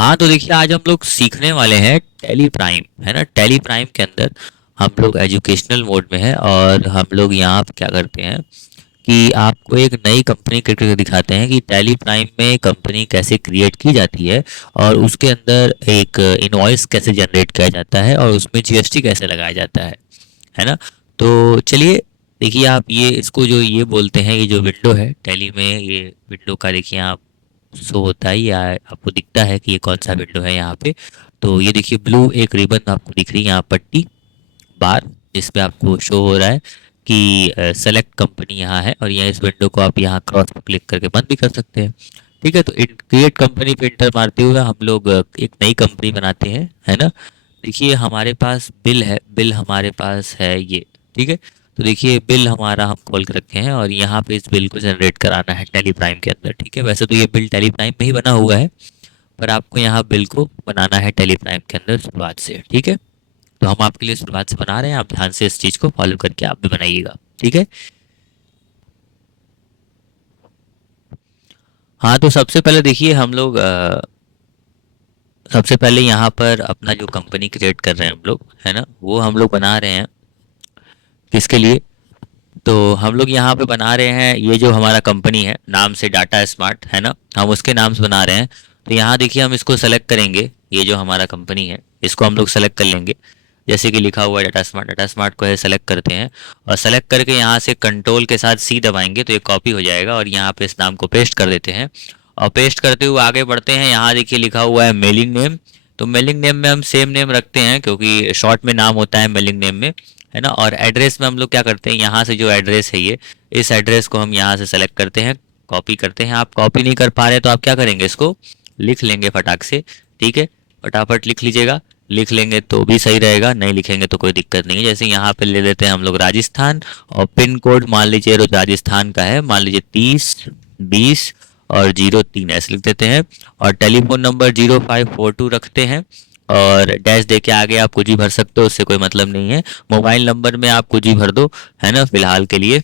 हाँ तो देखिए आज हम लोग सीखने वाले हैं टैली प्राइम, है ना। टैली प्राइम के अंदर हम लोग एजुकेशनल मोड में है और हम लोग यहाँ पे क्या करते हैं कि आपको एक नई कंपनी क्रिएट करके दिखाते हैं कि टैली प्राइम में कंपनी कैसे क्रिएट की जाती है और उसके अंदर एक इनवॉइस कैसे जनरेट किया जाता है और उसमें जीएसटी कैसे लगाया जाता है ना। तो चलिए देखिए, आप ये इसको जो ये बोलते हैं, ये जो विंडो है टैली में, ये विंडो का देखिए आप शो होता है या आपको दिखता है कि ये कौन सा विंडो है यहाँ पे। तो ये देखिए ब्लू एक रिबन आपको दिख रही है यहाँ, पट्टी बार, जिसपे आपको शो हो रहा है कि सेलेक्ट कंपनी यहाँ है और यहाँ इस विंडो को आप यहाँ क्रॉस पर क्लिक करके बंद भी कर सकते हैं। ठीक है, तो क्रिएट कंपनी पे इंटर मारते हुए हम लोग एक नई कंपनी बनाते हैं, है ना। देखिए हमारे पास बिल है, बिल हमारे पास है ये। ठीक है, तो देखिए बिल हमारा हम खोल के रखे हैं और यहाँ पे इस बिल को जनरेट कराना है टैली प्राइम के अंदर। ठीक है, वैसे तो ये बिल टैली प्राइम में ही बना हुआ है, पर आपको यहाँ बिल को बनाना है टैली प्राइम के अंदर शुरुआत से। ठीक है, तो हम आपके लिए शुरुआत से बना रहे हैं, आप ध्यान से इस चीज़ को फॉलो करके आप भी बनाइएगा। ठीक है, हाँ तो सबसे पहले देखिए हम लोग सबसे पहले यहाँ पर अपना जो कंपनी क्रिएट कर रहे हैं हम लोग, है ना, वो हम लोग बना रहे हैं किसके लिए। तो हम लोग यहाँ पे बना रहे हैं, ये जो हमारा कंपनी है नाम से डाटा स्मार्ट, है ना, हम उसके नाम से बना रहे हैं। तो यहाँ देखिए हम इसको सेलेक्ट करेंगे, ये जो हमारा कंपनी है इसको हम लोग सेलेक्ट कर लेंगे। जैसे कि लिखा हुआ है डाटा स्मार्ट, डाटा स्मार्ट को है सेलेक्ट करते हैं और सेलेक्ट करके यहाँ से कंट्रोल के साथ सी दबाएंगे तो ये कॉपी हो जाएगा और यहाँ पे इस नाम को पेस्ट कर देते हैं। और पेस्ट करते हुए आगे बढ़ते हैं, यहाँ देखिए लिखा हुआ है मेलिंग नेम। तो मेलिंग नेम में हम सेम नेम रखते हैं क्योंकि शॉर्ट में नाम होता है मेलिंग नेम में, है ना। और एड्रेस में हम लोग क्या करते हैं, यहाँ से जो एड्रेस है ये, इस एड्रेस को हम यहाँ से सेलेक्ट करते हैं, कॉपी करते हैं। आप कॉपी नहीं कर पा रहे तो आप क्या करेंगे, इसको लिख लेंगे फटाक से। ठीक है, फटाफट लिख लीजिएगा, लिख लेंगे तो भी सही रहेगा, नहीं लिखेंगे तो कोई दिक्कत नहीं है। जैसे यहाँ पे ले लेते हैं हम लोग राजस्थान और पिन कोड मान लीजिए राजस्थान का है, मान लीजिए 30 20 और 03 ऐसे लिख देते हैं। और टेलीफोन नंबर 0542 रखते हैं और डैश दे के आगे आप कुछ भी भर सकते हो, उससे कोई मतलब नहीं है। मोबाइल नंबर में आप कुछ भी भर दो, है ना, फिलहाल के लिए।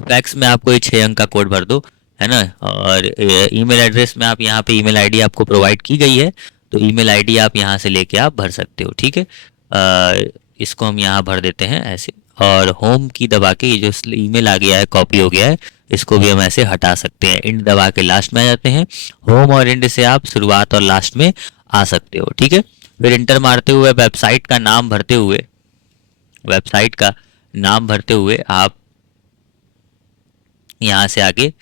फैक्स में आप कोई 6 अंक का कोड भर दो, है ना। और ईमेल एड्रेस में आप यहाँ पे ईमेल आईडी आपको प्रोवाइड की गई है तो ईमेल आईडी आप यहाँ से लेके आप भर सकते हो। ठीक है, इसको हम यहाँ भर देते हैं ऐसे और होम की दबा के ये जो ईमेल आ गया है कॉपी हो गया है, इसको भी हम ऐसे हटा सकते हैं। इंड दबा के लास्ट में आ जाते हैं, होम और इंड से आप शुरुआत और लास्ट में आ सकते हो। ठीक है, फिर इंटर मारते हुए वेबसाइट का नाम भरते हुए, वेबसाइट का नाम भरते हुए आप यहाँ से आगे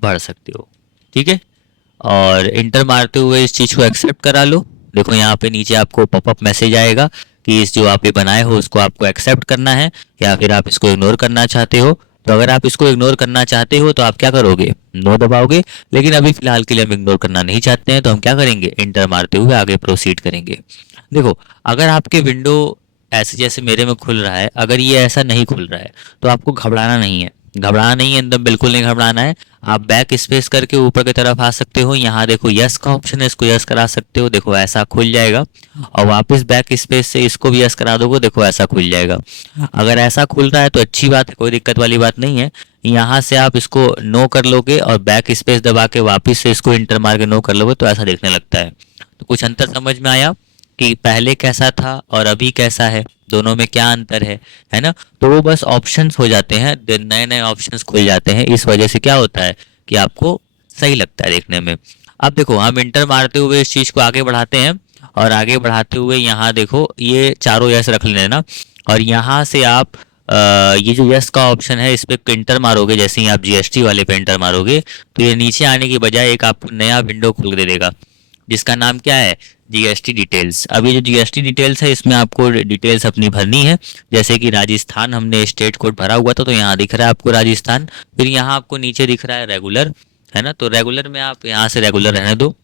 बढ़ सकते हो। ठीक है, और इंटर मारते हुए इस चीज़ को एक्सेप्ट करा लो। देखो यहाँ पे नीचे आपको पॉपअप मैसेज आएगा कि इस जो आप ये बनाए हो उसको आपको एक्सेप्ट करना है या फिर आप इसको इग्नोर करना चाहते हो। तो अगर आप इसको इग्नोर करना चाहते हो तो आप क्या करोगे, नो दबाओगे। लेकिन अभी फिलहाल के लिए हम इग्नोर करना नहीं चाहते हैं तो हम क्या करेंगे, इंटर मारते हुए आगे प्रोसीड करेंगे। देखो अगर आपके विंडो ऐसे जैसे मेरे में खुल रहा है, अगर ये ऐसा नहीं खुल रहा है तो आपको घबराना नहीं है, घबराना नहीं है, एकदम बिल्कुल नहीं घबराना है। आप बैक स्पेस करके ऊपर की तरफ आ सकते हो, यहाँ देखो यस का ऑप्शन है, इसको यस करा सकते हो, देखो ऐसा खुल जाएगा। और वापस बैक स्पेस से इसको भी यस करा दोगे, देखो ऐसा खुल जाएगा। अगर ऐसा खुल रहा है तो अच्छी बात है, कोई दिक्कत वाली बात नहीं है। यहाँ से आप इसको नो कर लोगे और बैक स्पेस दबा के वापस से इसको इंटर मार के नो कर लोगे तो ऐसा देखने लगता है। तो कुछ अंतर समझ में आया कि पहले कैसा था और अभी कैसा है, दोनों में क्या अंतर है ना। तो वो बस ऑप्शंस हो जाते हैं, नए नए ऑप्शंस खुल जाते हैं, इस वजह से क्या होता है कि आपको सही लगता है देखने में। अब देखो हम इंटर मारते हुए इस चीज़ को आगे बढ़ाते हैं और आगे बढ़ाते हुए यहाँ देखो ये चारों यस रख लेना और यहाँ से आप ये जो यस का ऑप्शन है इस पे इंटर मारोगे, जैसे ही आप जीएसटी वाले पे इंटर मारोगे तो ये नीचे आने की बजाय एक आपको नया विंडो खोल के दे देगा जिसका नाम क्या है, जीएसटी डिटेल्स। अब ये जो जीएसटी डिटेल्स है इसमें आपको डिटेल्स अपनी भरनी है। जैसे कि राजस्थान हमने स्टेट कोड भरा हुआ था तो यहाँ दिख रहा है आपको राजस्थान, फिर यहाँ आपको नीचे दिख रहा है रेगुलर, है ना। तो रेगुलर में आप यहाँ से रेगुलर रहने दो,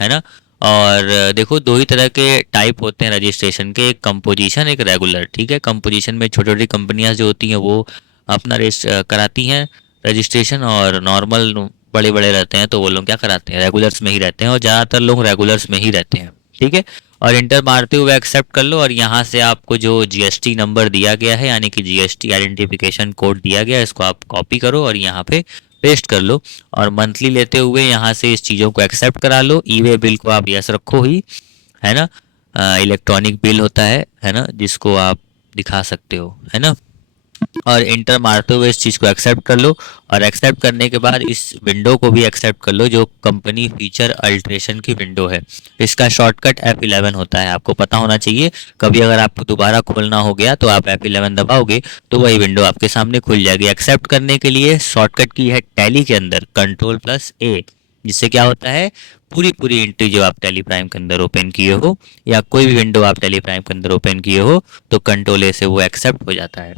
है ना। और देखो दो ही तरह के टाइप होते हैं रजिस्ट्रेशन के, एक कंपोजिशन एक रेगुलर। ठीक है, कंपोजिशन में छोटी छोटी कंपनियां जो होती हैं वो अपना कराती हैं रजिस्ट्रेशन, और नॉर्मल बड़े बड़े रहते हैं तो वो लोग क्या कराते हैं, रेगुलर्स में ही रहते हैं और ज़्यादातर लोग रेगुलर्स में ही रहते हैं। ठीक है, और इंटर मारते हुए एक्सेप्ट कर लो और यहाँ से आपको जो जीएसटी नंबर दिया गया है यानी कि जीएसटी आइडेंटिफिकेशन कोड दिया गया है इसको आप कॉपी करो और यहाँ पे पेस्ट कर लो और मंथली लेते हुए यहाँ से इस चीज़ों को एक्सेप्ट करा लो। ई वे बिल को आप यस रखो ही, है ना। इलेक्ट्रॉनिक बिल होता है ना, जिसको आप दिखा सकते हो, है ना। और इंटर मारते हुए इस चीज़ को एक्सेप्ट कर लो और एक्सेप्ट करने के बाद इस विंडो को भी एक्सेप्ट कर लो जो कंपनी फीचर अल्ट्रेशन की विंडो है। इसका शॉर्टकट F11 होता है, आपको पता होना चाहिए। कभी अगर आपको दोबारा खोलना हो गया तो आप F11 दबाओगे तो वही विंडो आपके सामने खुल जाएगी। एक्सेप्ट करने के लिए शॉर्टकट की है टैली के अंदर Ctrl+A, जिससे क्या होता है पूरी पूरी एंट्री जो आप टैली प्राइम के अंदर ओपन किए हो या कोई भी विंडो आप टैली प्राइम के अंदर ओपन किए हो तो Ctrl+A से वो एक्सेप्ट हो जाता है।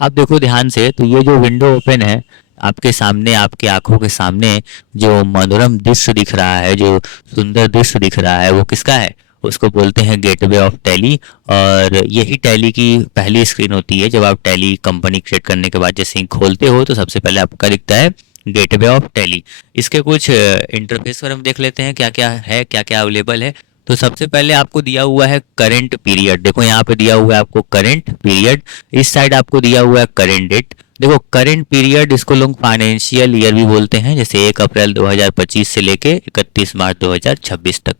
अब देखो ध्यान से, तो ये जो विंडो ओपन है आपके सामने, आपकी आंखों के सामने जो मनोरम दृश्य दिख रहा है, जो सुंदर दृश्य दिख रहा है, वो किसका है? उसको बोलते हैं गेटवे ऑफ टैली। और यही टैली की पहली स्क्रीन होती है। जब आप टैली कंपनी क्रिएट करने के बाद जैसे ही खोलते हो तो सबसे पहले आपका दिखता है गेटवे ऑफ टैली। इसके कुछ इंटरफेस पर हम देख लेते हैं क्या क्या है, क्या क्या अवेलेबल है। तो सबसे पहले आपको दिया हुआ है करंट पीरियड। देखो यहाँ पे दिया हुआ है आपको करंट पीरियड, इस साइड आपको दिया हुआ है करंट डेट। देखो करंट पीरियड इसको लोग फाइनेंशियल ईयर भी बोलते हैं, जैसे 1 अप्रैल 2025 से लेके 31 मार्च 2026 तक।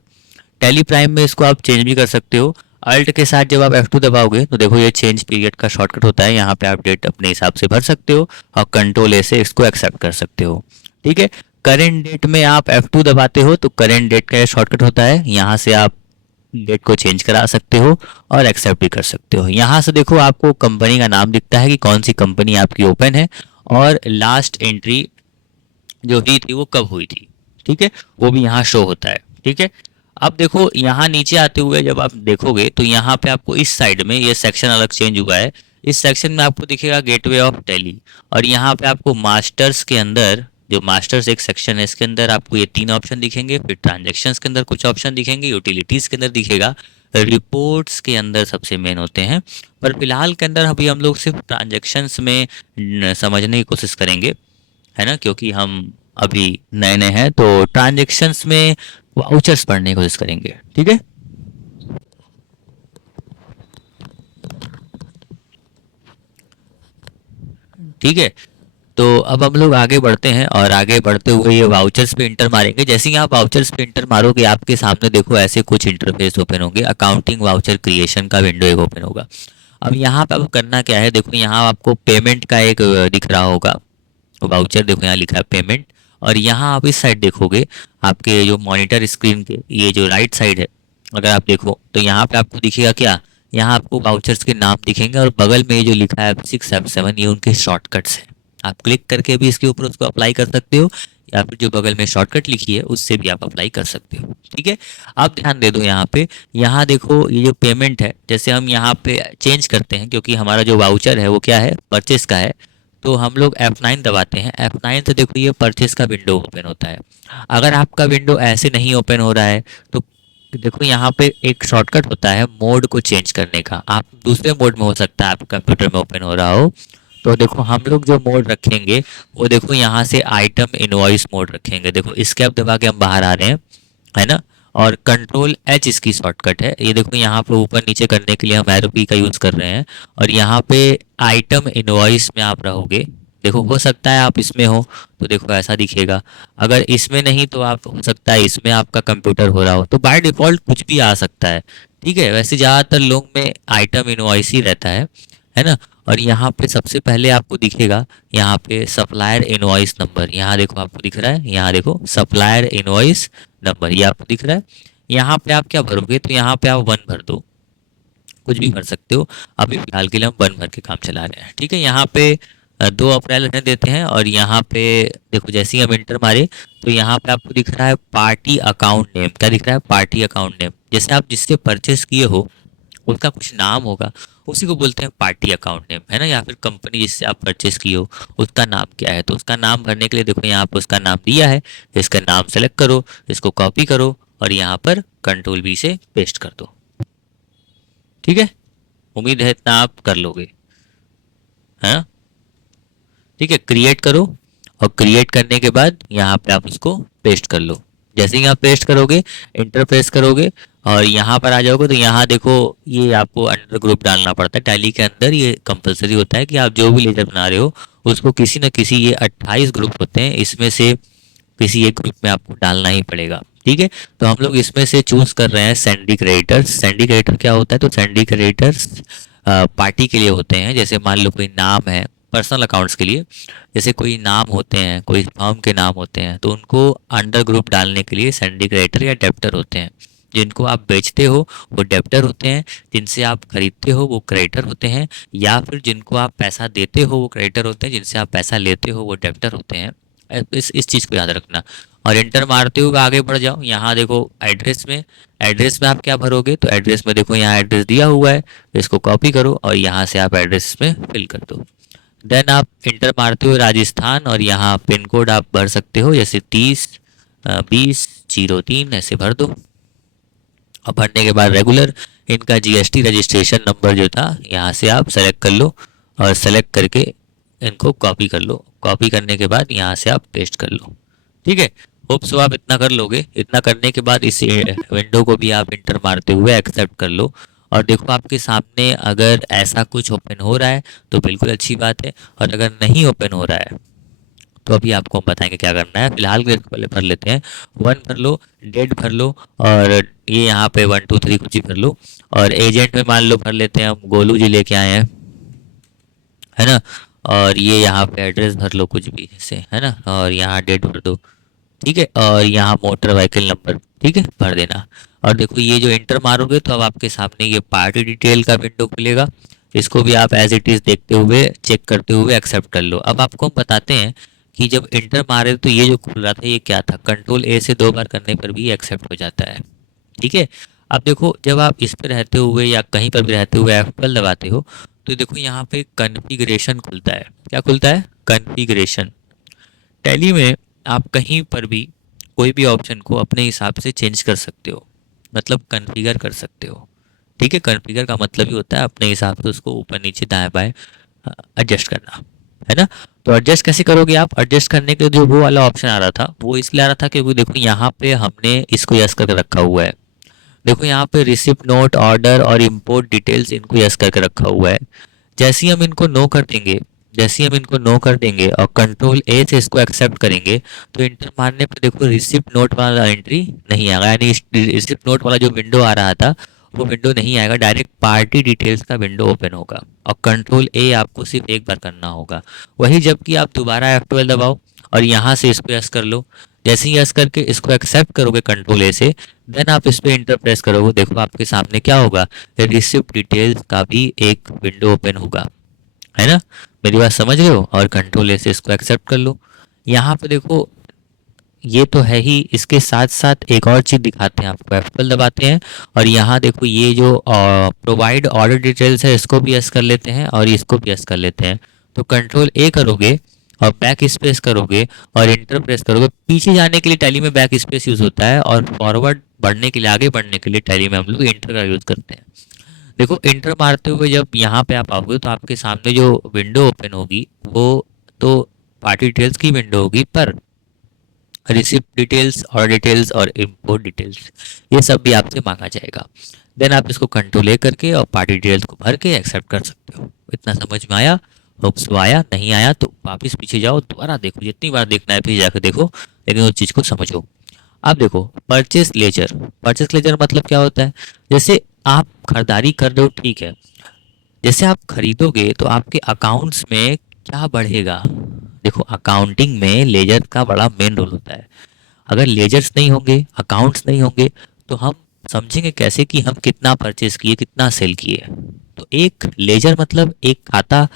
टैली प्राइम में इसको आप चेंज भी कर सकते हो। अल्ट के साथ जब आप F2 दबाओगे तो देखो ये चेंज पीरियड का शॉर्टकट होता है। यहाँ पे आप डेट अपने हिसाब से भर सकते हो और Ctrl+A से इसको एक्सेप्ट कर सकते हो, ठीक है। करेंट डेट में आप F2 दबाते हो तो करेंट डेट का शॉर्टकट होता है, यहाँ से आप डेट को चेंज करा सकते हो और एक्सेप्ट भी कर सकते हो। यहाँ से देखो आपको कंपनी का नाम दिखता है कि कौन सी कंपनी आपकी ओपन है और लास्ट एंट्री जो हुई थी वो कब हुई थी, ठीक है, वो भी यहाँ शो होता है, ठीक है। अब देखो यहाँ नीचे आते हुए जब आप देखोगे तो यहाँ पे आपको इस साइड में ये सेक्शन अलग चेंज हुआ है। इस सेक्शन में आपको दिखेगा गेटवे ऑफ टैली और यहाँ पे आपको मास्टर्स के अंदर, जो मास्टर्स एक सेक्शन है, इसके अंदर आपको ये 3 ऑप्शन दिखेंगे। फिर ट्रांजेक्शन्स के अंदर कुछ ऑप्शन दिखेंगे, यूटिलिटीज़ के अंदर दिखेगा, रिपोर्ट्स के अंदर सबसे मेन होते हैं। पर फिलहाल के अंदर अभी हम लोग सिर्फ ट्रांजेक्शन्स में समझने की कोशिश करेंगे, है ना, क्योंकि हम अभी नए नए हैं। तो ट्रांजेक्शन्स में वाउचर्स पढ़ने की कोशिश करेंगे, ठीक है। ठीक है, तो अब हम लोग आगे बढ़ते हैं और आगे बढ़ते हुए ये वाउचर्स पे इंटर मारेंगे। जैसे ही आप वाउचर्स पे इंटर मारोगे आपके सामने देखो ऐसे कुछ इंटरफेस ओपन होंगे। अकाउंटिंग वाउचर क्रिएशन का विंडो एक ओपन होगा। अब यहाँ पे अब करना क्या है, देखो यहाँ आपको पेमेंट का एक दिख रहा होगा वाउचर, देखो यहाँ लिखा है पेमेंट। और यहाँ आप इस साइड देखोगे आपके जो मॉनिटर स्क्रीन के ये जो राइट साइड है, अगर आप देखो तो यहाँ पे आपको दिखेगा क्या, यहाँ आपको वाउचर्स के नाम दिखेंगे और बगल में ये जो लिखा है F6 F7 ये उनके शॉर्टकट्स हैं। आप क्लिक करके भी इसके ऊपर उसको अप्लाई कर सकते हो या फिर जो बगल में शॉर्टकट लिखी है उससे भी आप अप्लाई कर सकते हो, ठीक है। आप ध्यान दे दो यहाँ पे, यहाँ देखो ये जो पेमेंट है, जैसे हम यहाँ पे चेंज करते हैं क्योंकि हमारा जो वाउचर है वो क्या है, परचेस का है, तो हम लोग F9 दबाते हैं। F9 से देखो ये परचेस का विंडो ओपन होता है। अगर आपका विंडो ऐसे नहीं ओपन हो रहा है तो देखो यहाँ पे एक शॉर्टकट होता है मोड को चेंज करने का। आप दूसरे मोड में हो सकता है, आप कंप्यूटर में ओपन हो रहा हो। तो देखो हम लोग जो मोड रखेंगे वो देखो यहाँ से आइटम इनवॉइस मोड रखेंगे। देखो एस्केप दबा के हम बाहर आ रहे हैं, है ना। और Ctrl+H इसकी शॉर्टकट है। ये देखो यहाँ पे ऊपर नीचे करने के लिए हम एरो की का यूज़ कर रहे हैं और यहाँ पे आइटम इनवॉइस में आप रहोगे। देखो हो सकता है आप इसमें हो तो देखो ऐसा दिखेगा, अगर इसमें नहीं तो आप हो सकता है इसमें आपका कंप्यूटर हो रहा हो, तो बाय डिफ़ॉल्ट कुछ भी आ सकता है, ठीक है। वैसे ज़्यादातर लोग में आइटम इनवॉइस ही रहता है ना। और यहाँ पे सबसे पहले आपको दिखेगा यहाँ पे सप्लायर इनवॉइस नंबर, यहाँ देखो आपको दिख रहा है, यहाँ देखो सप्लायर इनवॉइस नंबर ये आपको दिख रहा है। यहाँ पे आप क्या भरोगे, तो यहाँ पे आप 1 भर दो, कुछ भी भर सकते हो। अभी फिलहाल के लिए हम 1 भर के काम चला रहे हैं, ठीक है। यहाँ पे 2 अप्रैल रहने देते हैं और यहाँ पे देखो जैसे ही हम इंटर मारे तो यहाँ पे आपको दिख रहा है पार्टी अकाउंट नेम। क्या दिख रहा है, पार्टी अकाउंट नेम। जैसे आप जिससे परचेस किए हो उसका कुछ नाम होगा, उसी को बोलते हैं पार्टी अकाउंट नेम, है ना। या फिर कंपनी जिससे आप परचेस किए हो उसका नाम क्या है, तो उसका नाम भरने के लिए देखो यहाँ पर उसका नाम दिया है, इसका नाम सेलेक्ट करो, इसको कॉपी करो और यहाँ पर Ctrl+V से पेस्ट कर दो, ठीक है। उम्मीद है इतना आप कर लोगे, है ना, ठीक है। क्रिएट करो और क्रिएट करने के बाद यहाँ पे आप उसको पेस्ट कर लो। जैसे ही आप पेस्ट करोगे इंटर प्रेस करोगे और यहाँ पर आ जाओगे तो यहाँ देखो ये आपको अंडर ग्रुप डालना पड़ता है। टैली के अंदर ये कंपलसरी होता है कि आप जो भी लेजर बना रहे हो उसको किसी न किसी, ये 28 ग्रुप होते हैं, इसमें से किसी एक ग्रुप में आपको डालना ही पड़ेगा। ठीक है, तो हम लोग इसमें से चूज कर रहे हैं सैंडी क्रेडिटर्स। सैंडी क्रेडिटर क्या होता है? तो सैंडी क्रेडिटर्स पार्टी के लिए होते हैं। जैसे मान लो कोई नाम है, पर्सनल अकाउंट्स के लिए, जैसे कोई नाम होते हैं, कोई फर्म के नाम होते हैं, तो उनको अंडर ग्रुप डालने के लिए सैंडी क्रेडिटर या डेप्टर होते हैं। जिनको आप बेचते हो वो डेप्टर होते हैं, जिनसे आप खरीदते हो वो क्रेडिटर होते हैं, या फिर जिनको आप पैसा देते हो वो क्रेडिटर होते हैं, जिनसे आप पैसा लेते हो वो डेप्टर होते हैं। इस चीज़ को याद रखना। और एंटर मारते हुए आगे बढ़ जाओ। यहाँ देखो एड्रेस में आप क्या भरोगे? तो एड्रेस में देखो यहाँ एड्रेस दिया हुआ है, इसको कॉपी करो और यहाँ से आप एड्रेस में फिल कर दो। देन आप इंटर मारते हुए राजस्थान, और यहाँ पिन कोड आप भर सकते हो, जैसे 30 20 03 ऐसे भर दो। और भरने के बाद रेगुलर इनका जीएसटी रजिस्ट्रेशन नंबर जो था यहाँ से आप सेलेक्ट कर लो, और सेलेक्ट करके इनको कॉपी कर लो। कॉपी करने के बाद यहाँ से आप पेस्ट कर लो। ठीक है, होप सो आप इतना कर लोगे। इतना करने के बाद इस विंडो को भी आप इंटर मारते हुए एक्सेप्ट कर लो। और देखो आपके सामने अगर ऐसा कुछ ओपन हो रहा है तो बिल्कुल अच्छी बात है, और अगर नहीं ओपन हो रहा है तो अभी आपको हम बताएंगे क्या करना है। फिलहाल के पहले भर लेते हैं। 1 भर लो, डेट भर लो, और ये यहाँ पे 1 2 3 कुछ ही भर लो। और एजेंट में मान लो भर लेते हैं हम गोलू जी लेके आए हैं, है ना। और ये यहाँ पे एड्रेस भर लो कुछ भी जैसे, है ना, और यहाँ डेट भर दो। ठीक है, और यहाँ मोटर व्हीकल नंबर, ठीक है, भर देना। और देखो ये जो इंटर मारोगे तो अब आपके सामने ये पार्टी डिटेल का विंडो खुलेगा। इसको भी आप एज इट इज़ देखते हुए, चेक करते हुए एक्सेप्ट कर लो। अब आपको हम बताते हैं कि जब इंटर मारे तो ये जो खुल रहा था ये क्या था। कंट्रोल ए से 2 बार करने पर भी एक्सेप्ट हो जाता है। ठीक है, अब देखो जब आप इस पे रहते हुए या कहीं पर भी रहते हुए F12 दबाते हो तो देखो यहाँ पे कॉन्फ़िगरेशन खुलता है। क्या खुलता है? कॉन्फ़िगरेशन। टैली में आप कहीं पर भी कोई भी ऑप्शन को अपने हिसाब से चेंज कर सकते हो, मतलब कॉन्फ़िगर कर सकते हो। ठीक है, कॉन्फ़िगर का मतलब ही होता है अपने हिसाब से उसको ऊपर नीचे दाएं बाएं एडजस्ट करना, है ना। तो एडजस्ट कैसे करोगे आप? एडजस्ट करने के जो वो वाला ऑप्शन आ रहा था वो इसलिए आ रहा था क्योंकि देखो यहाँ पे हमने इसको यस करके रखा हुआ है। देखो यहाँ पे रिसिप्ट नोट, ऑर्डर और इंपोर्ट डिटेल्स, इनको यस करके रखा हुआ है। जैसे ही हम इनको नो कर देंगे, जैसे ही हम इनको नो कर देंगे और कंट्रोल ए से इसको एक्सेप्ट करेंगे तो इंटर मारने पर देखो रिसिप्ट नोट वाला एंट्री नहीं आएगा, यानी रिसिप्ट नोट वाला जो विंडो आ रहा था वो विंडो नहीं आएगा। डायरेक्ट पार्टी डिटेल्स का विंडो ओपन होगा, और कंट्रोल ए आपको सिर्फ एक बार करना होगा। वही जबकि आप दोबारा F12 दबाओ और यहाँ से इसको यस कर लो। जैसे ही यस करके इसको एक्सेप्ट करोगे कंट्रोल ए से, देन आप इस पर इंटर प्रेस करोगे, देखो आपके सामने क्या होगा, रिसिप्ट डिटेल्स का भी एक विंडो ओपन होगा, है ना। मेरी बात समझ रहे हो? और कंट्रोल ए से इसको एक्सेप्ट कर लो। यहाँ पे देखो ये तो है ही, इसके साथ साथ एक और चीज़ दिखाते हैं आपको। F12 दबाते हैं और यहाँ देखो ये जो प्रोवाइड ऑर्डर डिटेल्स है इसको भी यस कर लेते हैं और इसको भी यस कर लेते हैं। तो कंट्रोल ए करोगे और बैक स्पेस करोगे और इंटर प्रेस करोगे। पीछे जाने के लिए टैली में बैक स्पेस यूज़ होता है, और फॉरवर्ड बढ़ने के लिए, आगे बढ़ने के लिए टैली में हम लोग इंटर का यूज़ करते हैं। देखो इंटर मारते हुए जब यहाँ पे आप आओगे तो आपके सामने जो विंडो ओपन होगी वो तो पार्टी डिटेल्स की विंडो होगी, पर रिसिप्ट डिटेल्स, ऑर्डर डिटेल्स और इंपोर्ट डिटेल्स ये सब भी आपसे मांगा जाएगा। देन आप इसको कंट्रोल ए करके और पार्टी डिटेल्स को भर के एक्सेप्ट कर सकते हो। इतना समझ में आया? होप्स आया। नहीं आया तो वापस पीछे जाओ, दोबारा देखो, जितनी बार देखना है फिर जाकर देखो, लेकिन उस चीज़ को समझो। अब देखो परचेस लेजर। परचेस लेजर मतलब क्या होता है? जैसे आप खरीदारी कर रहे हो, ठीक है, जैसे आप खरीदोगे तो आपके अकाउंट्स में क्या बढ़ेगा? देखो अकाउंटिंग में लेजर का बड़ा मेन रोल होता है। अगर लेजर्स नहीं होंगे, अकाउंट्स नहीं होंगे, तो हम समझेंगे कैसे कि हम कितना परचेस किए, कितना सेल किए। तो एक लेजर मतलब एक खाता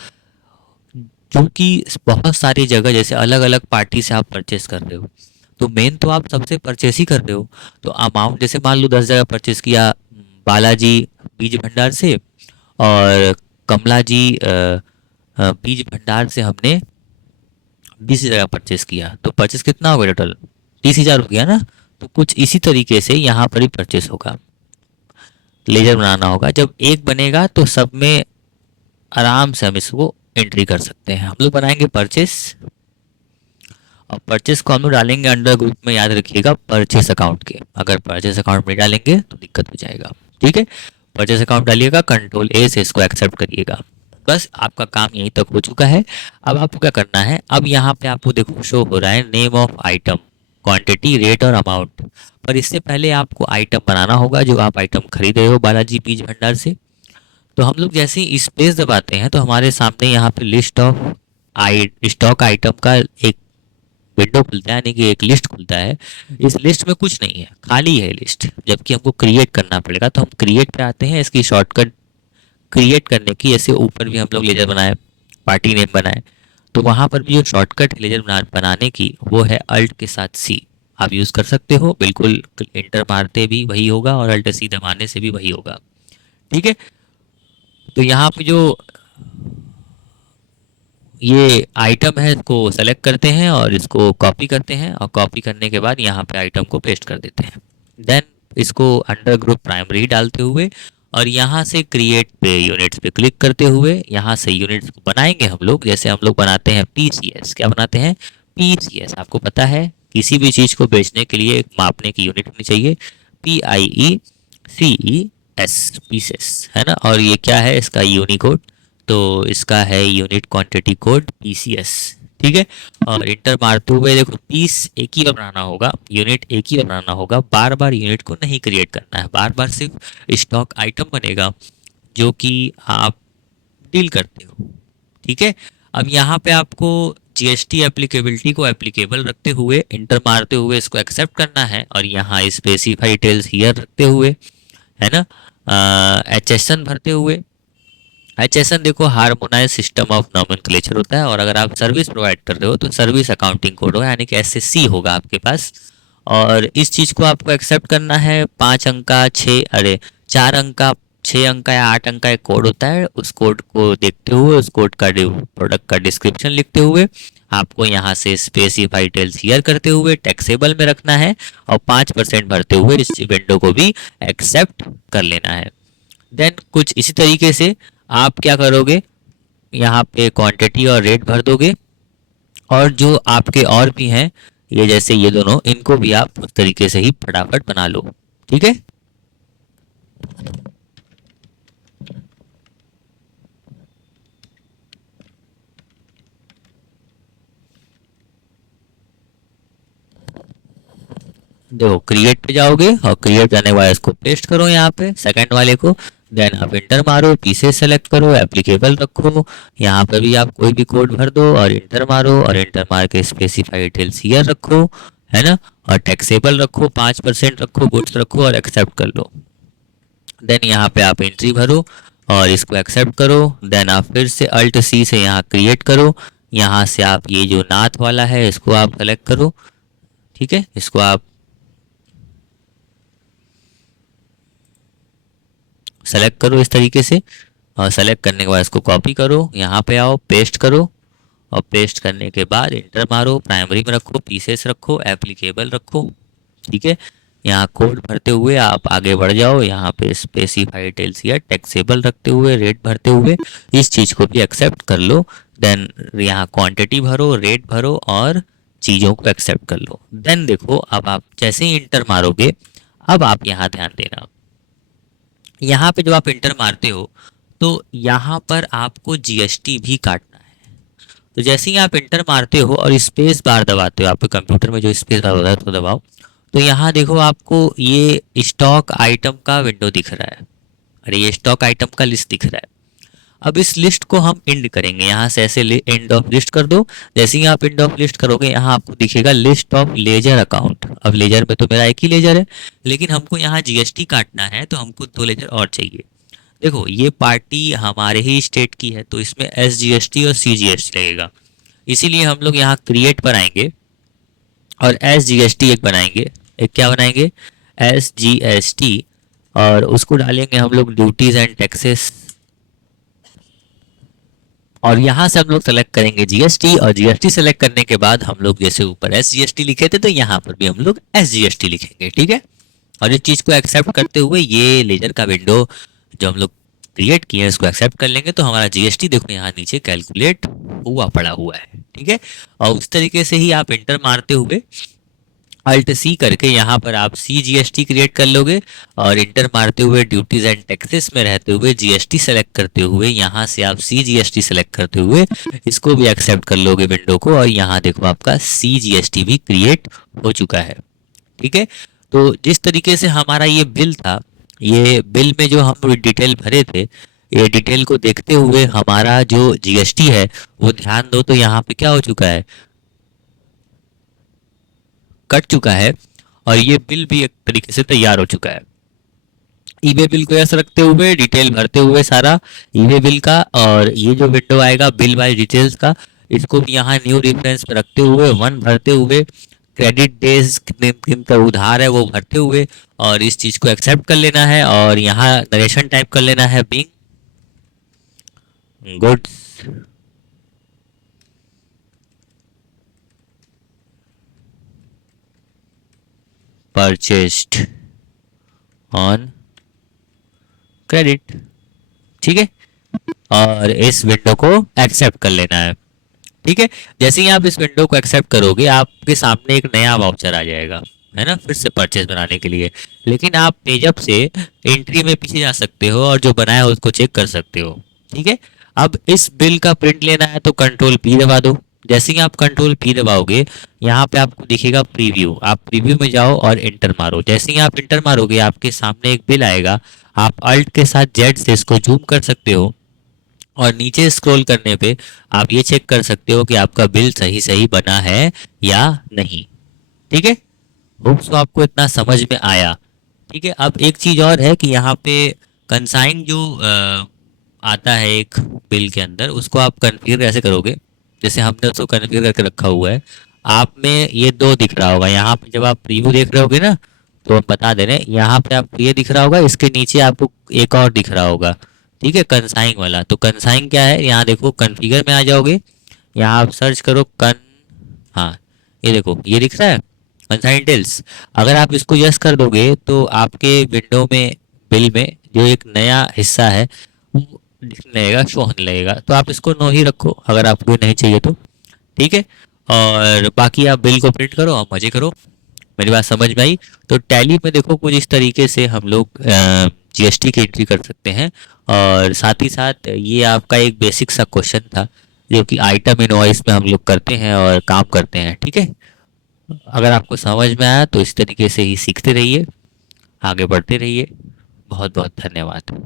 जो कि बहुत सारी जगह, जैसे अलग अलग पार्टी से आप परचेस कर रहे हो, तो मेन तो आप सबसे परचेस ही कर रहे हो। तो अमाउंट जैसे मान लो 10 जगह परचेस किया बालाजी बीज भंडार से, और कमला जी बीज भंडार से हमने 20 जगह परचेस किया, तो परचेस कितना होगा टोटल? 30,000 हो गया ना। तो कुछ इसी तरीके से यहाँ पर ही परचेस होगा। लेजर बनाना होगा, जब एक बनेगा तो सब में आराम से हम इसको एंट्री कर सकते हैं। हम लोग बनाएंगे परचेस, और परचेस को हम लोग डालेंगे अंडर ग्रुप में, याद रखिएगा परचेस अकाउंट के। अगर परचेस अकाउंट में डालेंगे तो दिक्कत हो जाएगा। ठीक है, परचेस अकाउंट डालिएगा, कंट्रोल ए से इसको एक्सेप्ट करिएगा। बस आपका काम यहीं तक हो चुका है। अब आपको क्या करना है, अब यहाँ पे आपको देखो शो हो रहा है name of item, quantity, rate और अमाउंट। पर इससे पहले आपको आइटम बनाना होगा जो आप आइटम खरीद रहे हो बालाजी बीज भंडार से। तो हम लोग जैसे ही स्पेस दबाते हैं तो हमारे सामने यहाँ पे list of I stock item का एक विंडो खुलता है, यानी कि एक लिस्ट खुलता है। इस लिस्ट में कुछ नहीं है, खाली है लिस्ट, जबकि हमको क्रिएट करना पड़ेगा। तो हम क्रिएट पे आते हैं, इसकी शॉर्टकट क्रिएट करने की, ऐसे ऊपर भी हम लोग लेजर बनाए, पार्टी नेम बनाए, तो वहाँ पर भी जो शॉर्टकट है लेजर बनाने की वो है अल्ट के साथ सी। आप यूज़ कर सकते हो, बिल्कुल इंटर मारते भी वही होगा और अल्ट सी दबाने से भी वही होगा। ठीक है, तो यहाँ पे जो ये आइटम है इसको सेलेक्ट करते हैं और इसको कॉपी करते हैं, और कॉपी करने के बाद यहाँ पे आइटम को पेस्ट कर देते हैं। देन इसको अंडर ग्रुप प्राइमरी डालते हुए और यहाँ से क्रिएट पे यूनिट्स पे क्लिक करते हुए यहाँ से यूनिट्स को बनाएंगे हम लोग। जैसे हम लोग बनाते हैं पीसीएस, क्या बनाते हैं, पीसीएस। आपको पता है किसी भी चीज़ को बेचने के लिए एक मापने की यूनिट होनी चाहिए, PIECES, पीसेस, है ना। और ये क्या है, इसका यूनिकोड, तो इसका है यूनिट क्वांटिटी कोड पीसीएस। ठीक है, और इंटर मारते हुए देखो पीस एक ही बार बनाना होगा, यूनिट एक ही बार बनाना होगा, बार बार यूनिट को नहीं क्रिएट करना है, बार बार सिर्फ स्टॉक आइटम बनेगा जो कि आप डील करते हो। ठीक है, अब यहाँ पे आपको जीएसटी एप्लीकेबिलिटी को एप्लीकेबल रखते हुए इंटर मारते हुए इसको एक्सेप्ट करना है, और यहाँ स्पेसिफाई डिटेल्स हियर रखते हुए, है ना, HSN भरते हुए। HSN देखो हार्मोनाइज सिस्टम ऑफ नॉमेनक्लेचर होता है, और अगर आप सर्विस प्रोवाइड कर रहे हो तो सर्विस अकाउंटिंग कोड हो, यानी कि SSC होगा आपके पास। और इस चीज़ को आपको एक्सेप्ट करना है। 5 अंक का 4 अंक का 6 अंक का या 8 अंक का एक कोड होता है, उस कोड को देखते हुए उस कोड का प्रोडक्ट का डिस्क्रिप्शन लिखते हुए आपको यहाँ से स्पेसिफाई डिटेल्स हियर करते हुए टैक्सेबल में रखना है, और 5% भरते हुए इस विंडो को भी एक्सेप्ट कर लेना है। देन कुछ इसी तरीके से आप क्या करोगे, यहाँ पे क्वांटिटी और रेट भर दोगे, और जो आपके और भी हैं ये जैसे ये दोनों, इनको भी आप उस तरीके से ही फटाफट बना लो। ठीक है, देखो क्रिएट पे जाओगे और क्रिएट करने के बाद इसको पेस्ट करो यहाँ पे सेकंड वाले को। देन आप इंटर मारो, पीसेस सेलेक्ट करो, एप्लीकेबल रखो, यहाँ पे भी आप कोई भी कोड भर दो और इंटर मारो, और इंटर मार के स्पेसिफाई डिटेल्स हियर रखो, है ना, और टैक्सेबल रखो, 5% रखो, गुड्स रखो और एक्सेप्ट कर लो। देन यहाँ पे आप एंट्री भरो और इसको एक्सेप्ट करो। देन आप फिर से अल्ट सी से यहाँ क्रिएट करो, यहाँ से आप ये जो नाथ वाला है इसको आप सेलेक्ट करो। ठीक है, इसको आप सेलेक्ट करो इस तरीके से, और सेलेक्ट करने के बाद इसको कॉपी करो, यहाँ पे आओ, पेस्ट करो, और पेस्ट करने के बाद इंटर मारो, प्राइमरी में रखो, पीसेस रखो, एप्लीकेबल रखो। ठीक है, यहाँ कोड भरते हुए आप आगे बढ़ जाओ, यहाँ पे स्पेसिफाई डिटेल्स या टैक्सेबल रखते हुए रेट भरते हुए इस चीज़ को भी एक्सेप्ट कर लो। देन यहाँ क्वांटिटी भरो, रेट भरो और चीज़ों को एक्सेप्ट कर लो। देन देखो अब आप जैसे ही इंटर मारोगे, अब आप यहाँ ध्यान देना, यहाँ पे जब आप इंटर मारते हो तो यहाँ पर आपको जीएसटी भी काटना है। तो जैसे ही आप इंटर मारते हो और स्पेस बार दबाते हो, आपके कंप्यूटर में जो स्पेस बार होता है तो दबाओ, तो यहाँ देखो आपको ये स्टॉक आइटम का विंडो दिख रहा है, अरे ये स्टॉक आइटम का लिस्ट दिख रहा है। अब इस लिस्ट को हम एंड करेंगे, यहाँ से ऐसे एंड ऑफ लिस्ट कर दो। जैसे ही आप एंड ऑफ लिस्ट करोगे यहाँ आपको दिखेगा लिस्ट ऑफ लेजर अकाउंट। अब लेजर में तो मेरा एक ही लेजर है, लेकिन हमको यहाँ जीएसटी काटना है तो हमको 2 लेजर और चाहिए। देखो ये पार्टी हमारे ही स्टेट की है तो इसमें SGST और CGST लगेगा, इसीलिए हम लोग यहाँ क्रिएट पर आएंगे और SGST एक बनाएंगे। एक क्या बनाएंगे, SGST, और उसको डालेंगे हम लोग ड्यूटीज एंड टैक्सेस, और यहाँ से हम लोग सेलेक्ट करेंगे जीएसटी, और जीएसटी सेलेक्ट करने के बाद हम लोग जैसे ऊपर SGST लिखे थे तो यहाँ पर भी हम लोग SGST लिखेंगे। ठीक है, और इस चीज़ को एक्सेप्ट करते हुए ये लेजर का विंडो जो हम लोग क्रिएट किए हैं इसको एक्सेप्ट कर लेंगे, तो हमारा जीएसटी देखो यहाँ नीचे कैलकुलेट हुआ पड़ा हुआ है। ठीक है, और उस तरीके से ही आप इंटर मारते हुए अल्ट सी करके यहाँ पर आप CGST क्रिएट कर लोगे और इंटर मारते हुए ड्यूटीज एंड टैक्सेस में रहते हुए GST सेलेक्ट करते हुए यहाँ से आप CGST सेलेक्ट करते हुए इसको भी एक्सेप्ट कर लोगे विंडो को, और यहाँ देखो आपका CGST भी क्रिएट हो चुका है। ठीक है, तो जिस तरीके से हमारा ये बिल था, ये बिल में जो हम डिटेल भरे थे, ये डिटेल को देखते हुए हमारा जो GST है वो ध्यान दो तो यहाँ पे क्या हो चुका है, कट चुका है, और ये बिल भी एक तरीके से तैयार हो चुका है। ईबे बिल को ऐसा रखते हुए डिटेल भरते हुए सारा ईबे बिल का, और ये जो विंडो आएगा बिल बाय डिटेल्स का, इसको भी यहाँ न्यू रेफरेंस में रखते हुए वन भरते हुए, क्रेडिट डेज कितने दिन का उधार है वो भरते हुए, और इस चीज को एक्सेप्ट कर लेना है, और यहाँ नरेशन टाइप कर लेना है being goods purchased on credit. ठीक है, और इस विंडो को एक्सेप्ट कर लेना है। ठीक है, जैसे ही आप इस विंडो को एक्सेप्ट करोगे आपके सामने एक नया वाउचर आ जाएगा, है ना, फिर से परचेज बनाने के लिए। लेकिन आप पेजअप से एंट्री में पीछे जा सकते हो और जो बनाया है उसको चेक कर सकते हो। ठीक है, अब इस बिल का प्रिंट लेना है तो कंट्रोल पी दबा दो। जैसे ही आप कंट्रोल पी दबाओगे यहाँ पे आपको दिखेगा प्रीव्यू, आप प्रीव्यू में जाओ और इंटर मारो। जैसे ही आप इंटर मारोगे आपके सामने एक बिल आएगा, आप अल्ट के साथ जेड से इसको जूम कर सकते हो, और नीचे स्क्रॉल करने पे आप ये चेक कर सकते हो कि आपका बिल सही सही बना है या नहीं। ठीक है, होप्स तो आपको इतना समझ में आया। ठीक है, अब एक चीज और है कि यहाँ पे कंसाइन जो आता है एक बिल के अंदर, उसको आप कन्फिगर कैसे करोगे। जैसे हमने उसको कन्फिगर करके रखा हुआ है, आप में ये दो दिख रहा होगा यहाँ पे, जब आप प्रीव्यू देख रहे होगे ना तो हम बता दे रहे हैं, यहाँ पे आपको ये दिख रहा होगा, इसके नीचे आपको एक और दिख रहा होगा। ठीक है, कंसाइन वाला। तो कंसाइन क्या है, यहाँ देखो कन्फिगर में आ जाओगे, यहाँ आप सर्च करो हाँ, ये देखो ये दिख रहा है कंसाइन डिटेल्स। अगर आप इसको यस कर दोगे तो आपके विंडो में बिल में जो एक नया हिस्सा है वो दिखने लगेगा, शो होने लगेगा। तो आप इसको नो ही रखो अगर आपको नहीं चाहिए तो। ठीक है, और बाकी आप बिल को प्रिंट करो और मजे करो। मेरी बात समझ में आई। तो टैली में देखो कुछ इस तरीके से हम लोग GST की एंट्री कर सकते हैं, और साथ ही साथ ये आपका एक बेसिक सा क्वेश्चन था जो कि आइटम इनवॉइस में हम लोग करते हैं और काम करते हैं। ठीक है, अगर आपको समझ में आया तो इस तरीके से ही सीखते रहिए, आगे बढ़ते रहिए। बहुत बहुत धन्यवाद।